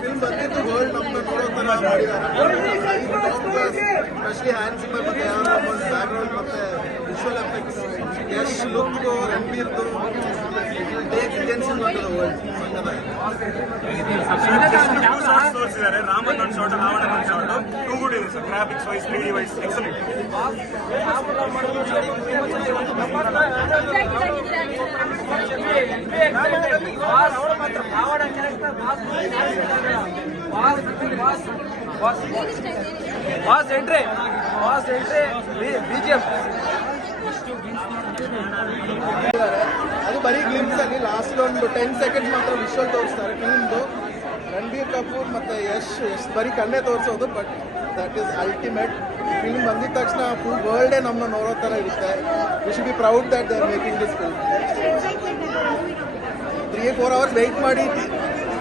Film ಬಂದಿತ್ತು world ನಮ್ಗೆ ನೋಡೋ ಥರ ಮಾಡಿದ್ದಾರೆ. ಸ್ಪೆಷಲಿ ಹ್ಯಾಂಡ್ ಸಿಂಬಲ್ ಮತ್ತೆ ಬ್ಯಾಕ್ ಗ್ರೌಂಡ್ ಮತ್ತೆ ವಿಜುವಲ್ ಎಫೆಕ್ಟ್ಸ್ ಯಶ್ ಲುಕ್ದು ರಣಬೀರ್ದು ಟೇಕ್ ಇಂಟೆನ್ಷನ್ ಮಾಡ್ತದೆ ವರ್ಲ್ಡ್ ತೋರಿಸಿದ್ದಾರೆ. ರಾಮನ್ ಒಂದು ಶಾಟ್, ರಾವಣ ಒಂದು ಶಾಟ್, ಟೂ ಗುಡ್ ಇದೆ sir. Graphics wise 3D wise excellent. ಅದು ಬರೀ ಗ್ಲಿಮ್ಸ್ ಅಲ್ಲಿ ಲಾಸ್ಟ್ ಒಂದು 10 ಸೆಕೆಂಡ್ಸ್ ಮಾತ್ರ ವಿಷುವಲ್ ತೋರಿಸ್ತಾರೆ ಫಿಲ್ಮ್ದು. ರಣಬೀರ್ ಕಪೂರ್ ಮತ್ತೆ ಯಶ್ ಬರೀ ಕಣ್ಣೇ ತೋರಿಸೋದು, but that is ultimate. Film ಬಂದಿದ ತಕ್ಷಣ ಫುಲ್ ವರ್ಲ್ಡೇ ನಮ್ಮನ್ನ ನೋಡೋ ಥರ ಇರುತ್ತೆ. We should be proud that they are making this film. 3-4 hours wait ಮಾಡಿ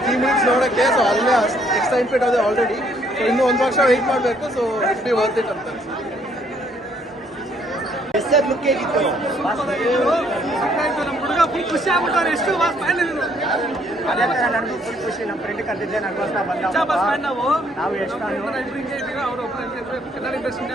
3 minutes ನೋಡೋಕ್ಕೆ, ಸೊ ಅಲ್ಲೇ ಅಷ್ಟು ಎಕ್ಸೈಟ್ಮೆಂಟ್ ಅದೇ ಆಲ್ರೆಡಿ. ಸೊ ಇನ್ನೂ 1 ವರ್ಷ ವೆಯ್ಟ್ ಮಾಡಬೇಕು. So it be worth it ಅಂತ ಲುಕ್ ಹೇಗಿತ್ತು? ನಮ್ಮ ಹುಡುಗ ಫುಲ್ ಖುಷಿ ಆಗ್ಬಿಟ್ಟವ್ರು. ಎಷ್ಟು ಅದೇ ಥರ ನನಗೂ ಫುಲ್ ಖುಷಿ. ನಮ್ಮ ಫ್ರೆಂಡ್ ಕರೆದಿದ್ದೆ, ನನಗೋಸ್ಕರ ಬಂದ ನಾವು ಎಷ್ಟು ಅವರು ಕನ್ನಡ ಇಂಡಸ್ಟ್ರಿ